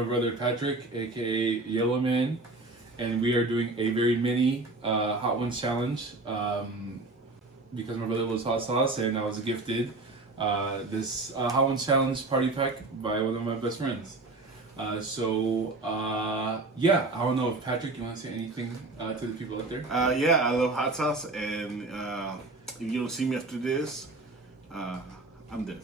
my brother Patrick, aka YellowMan, and we are doing a very mini Hot Ones challenge because my brother loves hot sauce and I was gifted this Hot Ones challenge party pack by one of my best friends. Yeah, I don't know if Patrick, you want to say anything to the people out there? Yeah, I love hot sauce, and if you don't see me after this, I'm dead.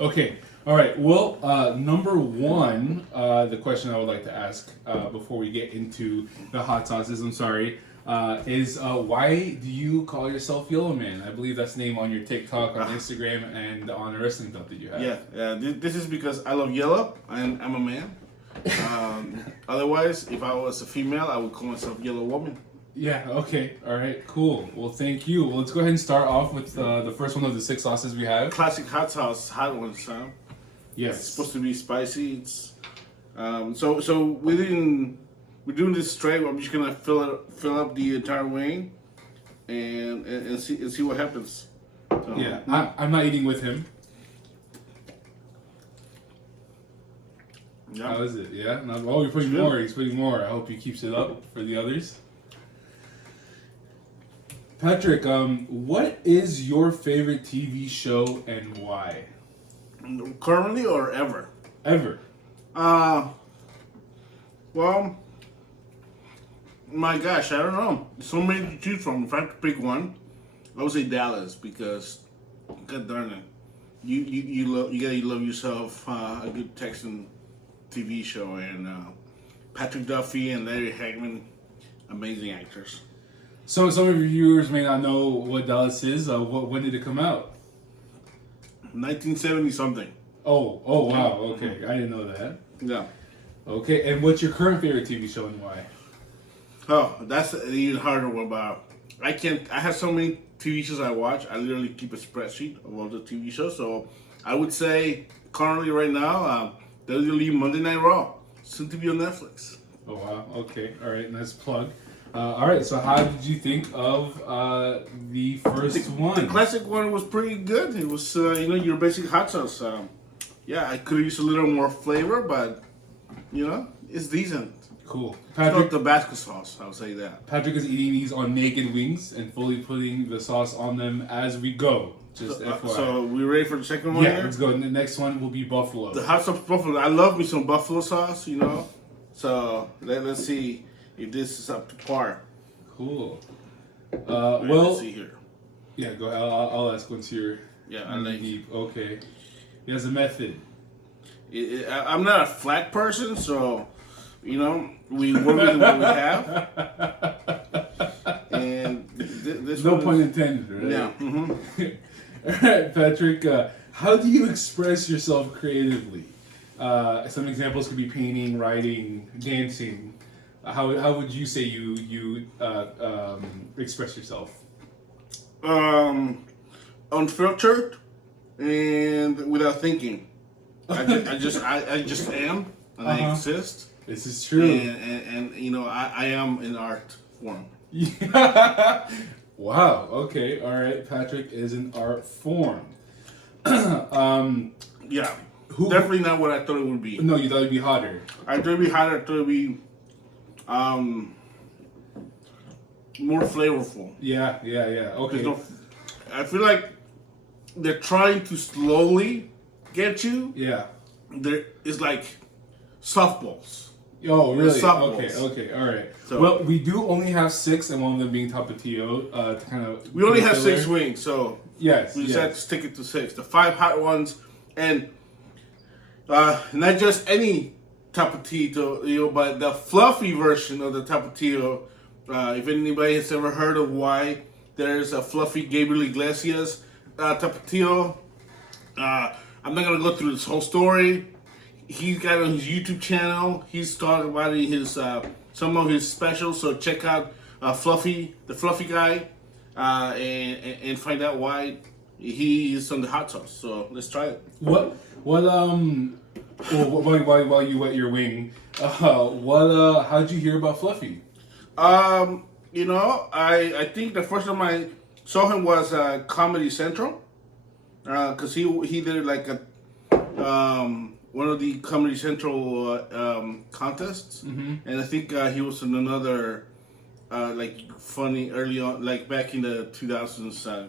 Okay, all right. Well, number one, the question I would like to ask before we get into the hot sauces, is why do you call yourself YellowMan? I believe that's the name on your TikTok, on Instagram, and on a wrestling belt that you have. Yeah. This is because I love yellow, and I'm a man. Otherwise, if I was a female, I would call myself YellowWoman. Yeah, okay. All right, cool. Well, thank you. Well, let's go ahead and start off with the first one of the 6 sauces we have. Classic hot sauce, hot ones, huh? Yes. It's supposed to be spicy. It's so we're doing this straight. I'm just gonna fill up the entire wing and see what happens. So, yeah, I'm not eating with him. Yeah. How is it? Yeah? Oh, you're putting more. He's putting more. I hope he keeps it up for the others. Patrick, what is your favorite TV show and why? Currently or ever? Ever. Well, my gosh, I don't know. So many to choose from. If I have to pick one, I would say Dallas because, god darn it, you gotta love yourself a good Texan TV show, and Patrick Duffy and Larry Hagman, amazing actors. So some of your viewers may not know what Dallas is. When did it come out? 1970 something. Oh wow. Okay, I didn't know that. Yeah. Okay, and what's your current favorite TV show and why? Oh, that's an even harder one. But I have so many TV shows I watch. I literally keep a spreadsheet of all the TV shows. So I would say currently right now, WWE Monday Night Raw, soon to be on Netflix. Oh wow. Okay. All right. Nice plug. All right. So how did you think of the first one? The classic one was pretty good. It was your basic hot sauce. Yeah, I could have used a little more flavor, but it's decent. Cool. Patrick, it's not Tabasco sauce, I'll say that. Patrick is eating these on naked wings and fully putting the sauce on them as we go. Just FYI. So we ready for the second one? Yeah, here? let's go. And the next one will be buffalo. The hot sauce buffalo. I love me some buffalo sauce, So let's see if this is up to par. Cool. Let's see here. Yeah, go ahead. I'll ask once you're deep. Okay. He has a method. I'm not a flat person, so we work with what we have. And this no pun intended, right? Yeah. Mm-hmm. All right, Patrick. How do you express yourself creatively? Some examples could be painting, writing, dancing. How would you say you express yourself? Unfiltered and without thinking. I just am, and I exist. This is true. And I am an art form. Yeah. Wow. Okay. All right. Patrick is an art form. Yeah. Definitely not what I thought it would be. No, you thought it'd be hotter. I thought it'd be hotter. I thought it'd be more flavorful. Yeah. Okay. I feel like they're trying to slowly get you. Yeah. It's like softballs. Oh, really? Softballs. Okay, all right. So, well, we do only have 6, and one of them being Tapatio. To kind of. We only have 6 wings, so yes, we just have to stick it to 6. The 5 hot ones, and not just any Tapatio, but the fluffy version of the Tapatio. If anybody has ever heard of why there's a fluffy Gabriel Iglesias Tapatio, I'm not gonna go through this whole story. He's got it on his YouTube channel. He's talking about it in his some of his specials. So check out Fluffy, the Fluffy guy, and find out why he is on the hot sauce. So let's try it. Well, while you wet your wing, how'd you hear about Fluffy? I think the first time I saw him was Comedy Central, because he did like a one of the Comedy Central contests, and I think he was in another like funny early on, like back in the 2000s,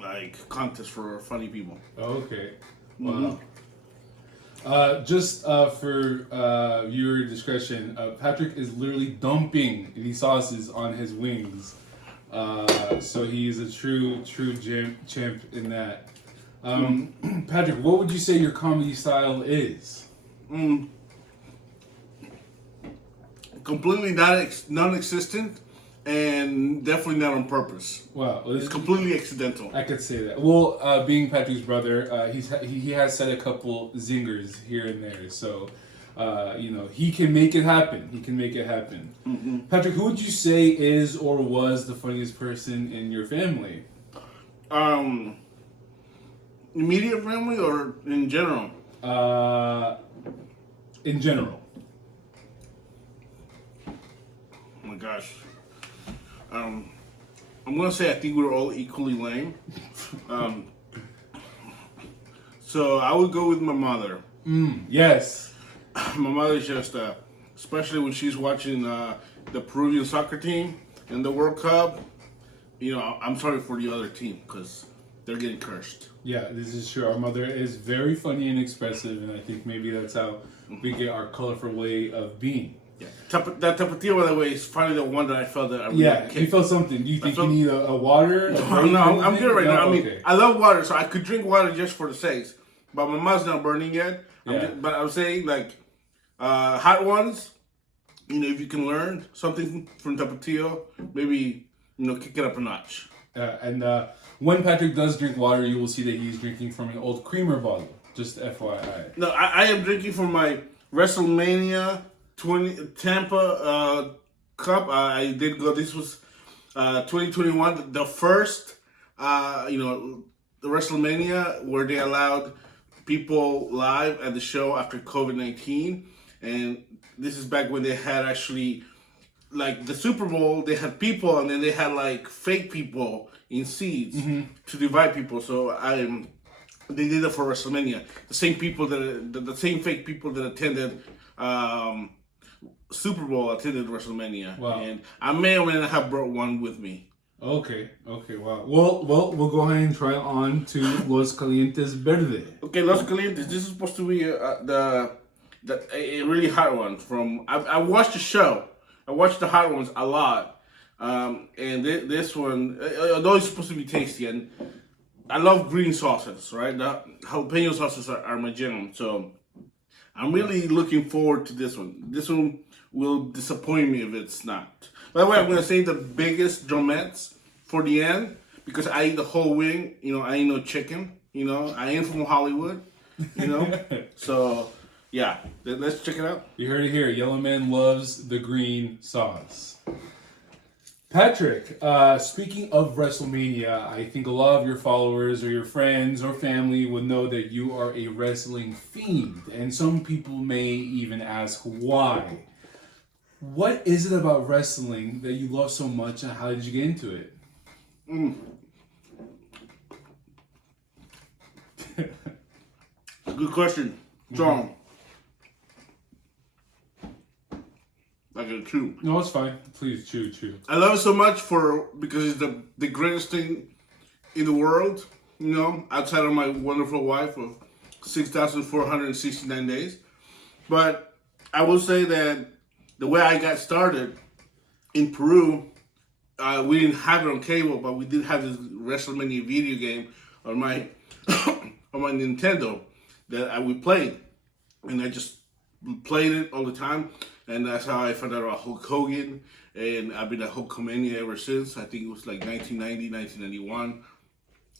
like contest for funny people. Okay. Mm-hmm. Wow. Just for viewer discretion, Patrick is literally dumping these sauces on his wings. So he is a true champ in that. Patrick, what would you say your comedy style is? Completely non-existent, and definitely not on purpose. Wow, It's completely accidental. I could say that. Well, being Patrick's brother, he has said a couple zingers here and there, so he can make it happen. He can make it happen. Mm-hmm. Patrick, who would you say is or was the funniest person in your family? Immediate family or in general? In general. Oh my gosh. I'm gonna say I think we were all equally lame. So I would go with my mother. Yes. My mother's just, especially when she's watching the Peruvian soccer team in the World Cup. I'm sorry for the other team because they're getting cursed. Yeah, this is true. Our mother is very funny and expressive, and I think maybe that's how we get our colorful way of being. Yeah, that tapatio, by the way, is probably the one that I felt that I really You felt something. Do you think you need a water? No, I'm good right now. I mean, okay. I love water, so I could drink water just for the sakes. But my mouth's not burning yet. But I'm saying, like, hot ones, if you can learn something from tapatio, maybe, kick it up a notch. And when Patrick does drink water, you will see that he's drinking from an old creamer bottle. Just FYI. No, I am drinking from my WrestleMania Tampa cup. I did go. This was 2021, the first, the WrestleMania where they allowed people live at the show after COVID-19, and this is back when they had actually, like the Super Bowl, they had people, and then they had like fake people in seats to divide people. So they did it for WrestleMania. The same people the same fake people that attended Super Bowl attended WrestleMania. Wow. And I may or may not have brought one with me. Okay, wow. Well, we'll go ahead and try on to Los Calientes Verde. Okay, Los Calientes. This is supposed to be a really hot one. I watched the show. I watched the hot ones a lot. And this one, although it's supposed to be tasty, and I love green sauces, right? The jalapeno sauces are my jam. So I'm really looking forward to this one. This one will disappoint me if it's not. By the way, I'm gonna save the biggest drumettes for the end because I eat the whole wing. I ain't no chicken. I ain't from Hollywood. So yeah, let's check it out. You heard it here. YellowMan loves the green sauce. Patrick, speaking of WrestleMania, I think a lot of your followers or your friends or family would know that you are a wrestling fiend, and some people may even ask why. What is it about wrestling that you love so much, and how did you get into it? Good question. Strong. I gotta chew. No, it's fine. Please chew. I love it so much because it's the greatest thing in the world, outside of my wonderful wife of 6,469 days. But I will say that the way I got started in Peru, we didn't have it on cable, but we did have this WrestleMania video game on my on my Nintendo that we played, and I just played it all the time. And that's how I found out about Hulk Hogan. And I've been a Hulkamania ever since. I think it was like 1990, 1991.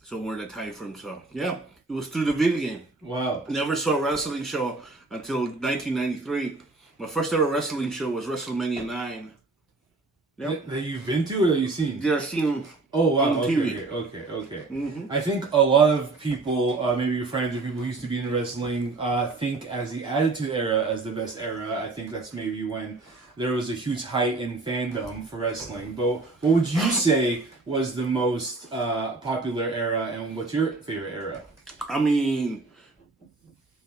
Somewhere in that time frame. So, yeah, it was through the video game. Wow. Never saw a wrestling show until 1993. My first ever wrestling show was WrestleMania 9. Yep. That you've been to or that you've seen? I've seen wow. on TV. Okay. Mm-hmm. I think a lot of people, maybe your friends or people who used to be in wrestling, think as the Attitude Era as the best era. I think that's maybe when there was a huge height in fandom for wrestling. But what would you say was the most popular era, and what's your favorite era? I mean,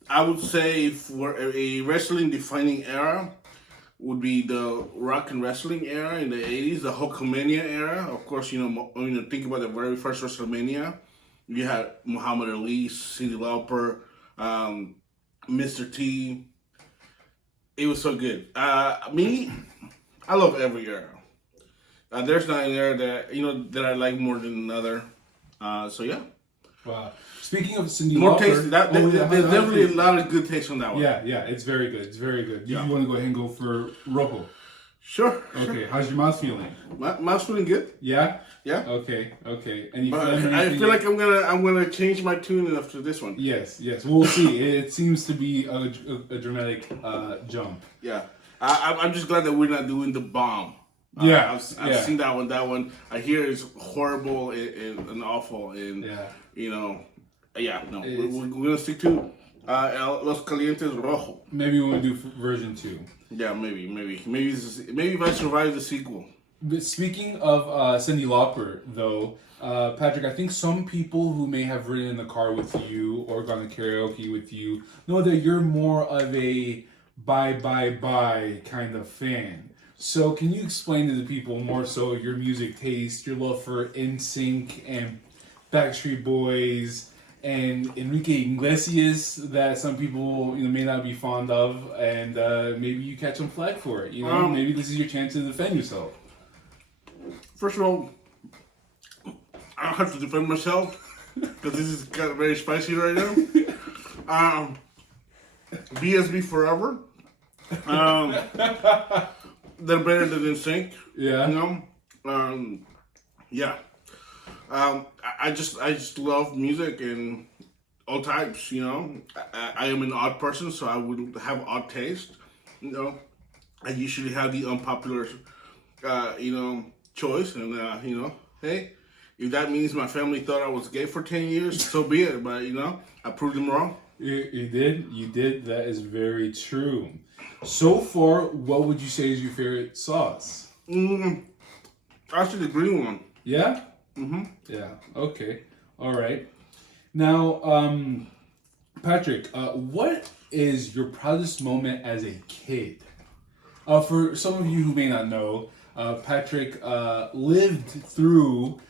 I would say for a wrestling defining era would be the rock and wrestling era in the 80s, the Hulkamania era. Of course, think about the very first WrestleMania. You had Muhammad Ali, Cyndi Lauper, Mr. T. It was so good. Me, I love every era. There's not an era that I like more than another. So yeah. Wow. Speaking of Cyndi More Lauper, taste. There's definitely a lot of good taste on that one. Yeah, it's very good. It's very good. Do you want to go ahead and go for Rojo? Sure. Okay. How's your mouth feeling? My mouth's feeling good. Yeah. Yeah. Okay. I feel like I'm gonna change my tune after this one. Yes. We'll see. It seems to be a dramatic jump. Yeah. I'm just glad that we're not doing the bomb. I've seen that one. That one I hear is horrible and awful. And we're gonna stick to Los Calientes Rojo. Maybe we'll do version 2. Yeah, maybe if I survive the sequel. But speaking of Cyndi Lauper, though, Patrick, I think some people who may have ridden in the car with you or gone to karaoke with you know that you're more of a bye kind of fan. So can you explain to the people more so your music taste, your love for NSYNC and Backstreet Boys and Enrique Iglesias that some people may not be fond of, and maybe you catch some flack for it. Maybe this is your chance to defend yourself. First of all, I don't have to defend myself because this is kind of very spicy right now. BSB forever. They're better than NSYNC. Yeah. Yeah. I just love music and all types. I am an odd person, so I would have odd taste. I usually have the unpopular, choice, and hey, if that means my family thought I was gay for 10 years, so be it. But I proved them wrong. You did. That is very true. So far, what would you say is your favorite sauce? Actually, the green one. Yeah? Mm-hmm. Yeah. Okay. All right. Now, Patrick, what is your proudest moment as a kid? For some of you who may not know, Patrick lived through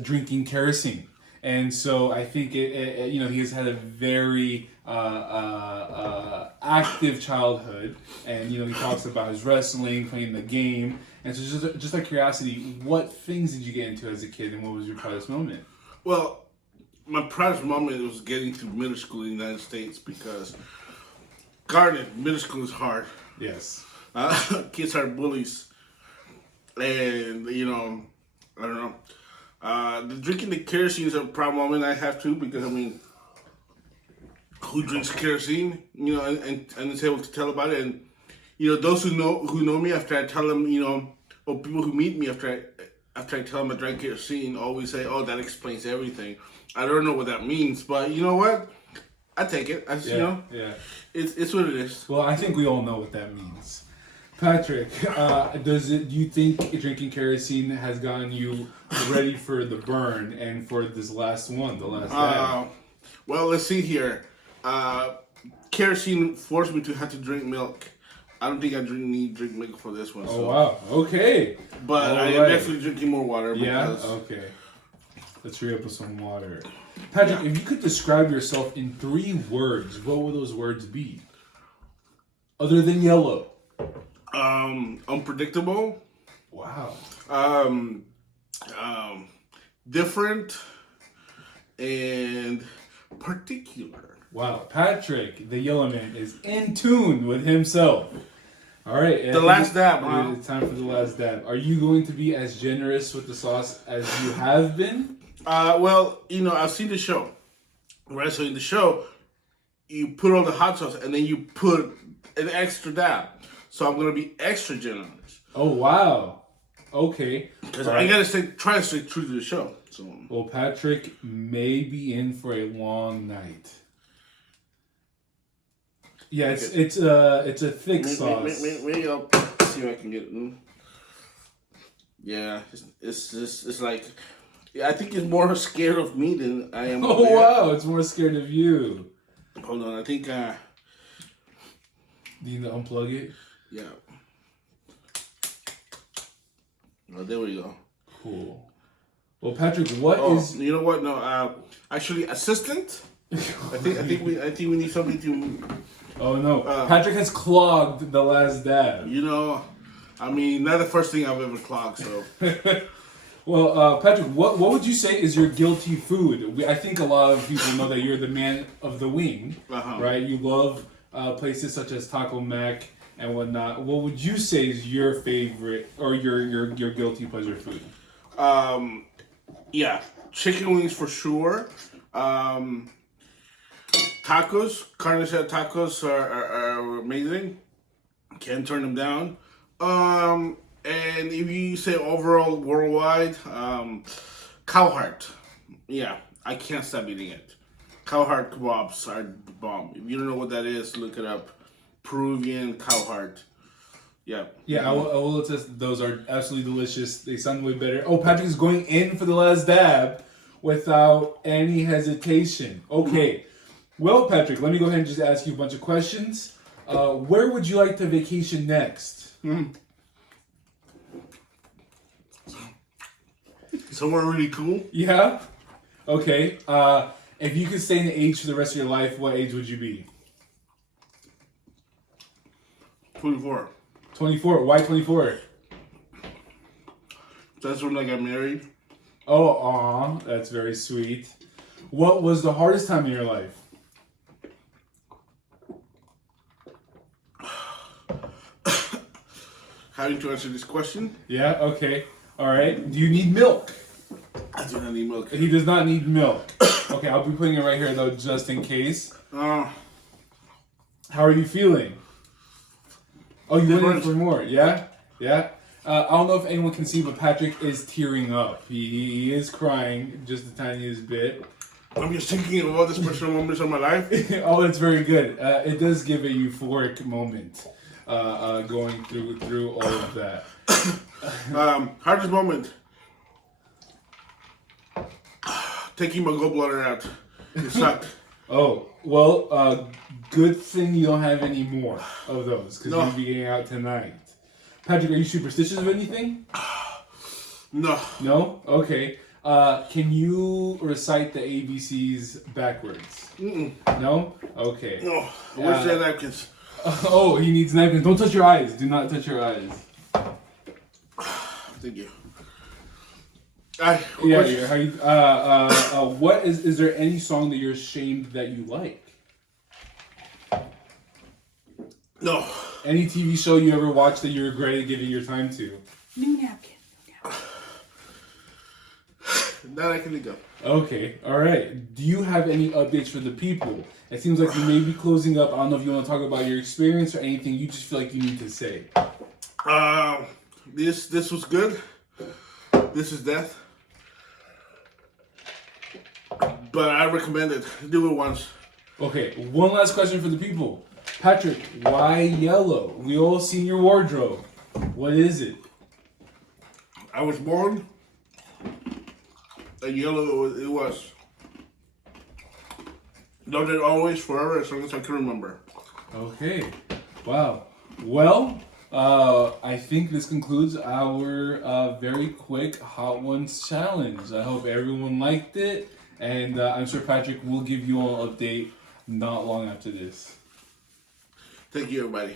drinking kerosene. And so I think he has had a very active childhood, and he talks about his wrestling, playing the game, and so just out of curiosity, what things did you get into as a kid, and what was your proudest moment? Well, my proudest moment was getting to middle school in the United States because, middle school is hard. Yes. Kids are bullies, and I don't know. The drinking the kerosene is a proud moment I have too, because who drinks kerosene? And is able to tell about it, and those who know me after I tell them, or people who meet me after I tell them I drank kerosene, always say, "Oh, that explains everything." I don't know what that means, but you know what? I take it. Yeah. It's what it is. Well, I think we all know what that means. Patrick, do you think drinking kerosene has gotten you ready for the burn and for this last dab? Well, let's see here. Kerosene forced me to have to drink milk. I don't think I need to drink milk for this one. Oh, wow. Okay. But I am definitely drinking more water. Yeah? Okay. Let's hurry up with some water. Patrick, if you could describe yourself in 3 words, what would those words be? Other than yellow. Unpredictable. Wow. Different and particular. Wow. Patrick, the YellowMan, is in tune with himself. All right. The last dab, huh? It's time for the last dab. Are you going to be as generous with the sauce as you have been? Well, I've seen the show. Right? So in the show, you put all the hot sauce and then you put an extra dab. So I'm gonna be extra generous. Oh wow! Okay. I gotta try to stay true to the show. So. Well, Patrick may be in for a long night. Yeah, it's a thick sauce. Maybe I'll see if I can get it. Yeah, it's like, I think it's more scared of me than I am. Oh wow! It's more scared of you. Hold on, I think. Do you need to unplug it? Yeah. Oh, there we go. Cool. Well, Patrick, what is? You know what? No, actually, assistant. I think we need something to. Oh no, Patrick has clogged the last dab. You know, I mean, not the first thing I've ever clogged. So. Well, Patrick, what would you say is your guilty food? I think a lot of people know that you're the man of the wing, right? You love places such as Taco Mac and whatnot. What would you say is your favorite or your guilty pleasure food? Yeah, chicken wings for sure. Tacos, carne asada tacos are amazing. Can't turn them down. And if you say overall worldwide, cow heart. Yeah, I can't stop eating it. Cow heart kebabs are the bomb. If you don't know what that is, look it up. Peruvian cow heart. Yeah. Yeah, I will attest those are absolutely delicious. They sound way better. Oh, Patrick is going in for the last dab without any hesitation. Okay. Well, Patrick, let me go ahead and just ask you a bunch of questions. Where would you like to vacation next? Somewhere really cool. Yeah? Okay. If you could stay in the age for the rest of your life, what age would you be? 24. 24. Why 24? That's when I got married. Oh, aw. That's very sweet. What was the hardest time in your life? Having to answer this question? Yeah, okay. All right. Do you need milk? I do not need milk. He does not need milk. Okay, I'll be putting it right here, though, just in case. How are you feeling? Oh, you went in for more, yeah? Yeah? I don't know if anyone can see, but Patrick is tearing up. He is crying just the tiniest bit. I'm just thinking of all the special moments of my life. Oh, that's very good. It does give a euphoric moment going through all of that. Hardest moment. Taking my gallbladder out. It sucked. Oh, well, good thing you don't have any more of those, because you'll be getting out tonight. Patrick, are you superstitious of anything? No. No? Okay. Can you recite the ABCs backwards? No? Okay. No. Where's the napkins? Oh, he needs napkins. Don't touch your eyes. Do not touch your eyes. Thank you. What is there any song that you're ashamed that you like? No. Any TV show you ever watched that you regretted giving your time to? New napkin. That I can think of. Okay, all right. Do you have any updates for the people? It seems like you may be closing up. I don't know if you want to talk about your experience or anything you just feel like you need to say. This was good. This is death. But I recommend it. Do it once. Okay, one last question for the people. Patrick, why yellow? We all seen your wardrobe. What is it? I was born, and yellow it was. Loved it always, forever, as long as I can remember. Okay. Wow. Well, I think this concludes our very quick Hot Ones challenge. I hope everyone liked it, and I'm sure Patrick will give you all an update not long after this. Thank you, everybody.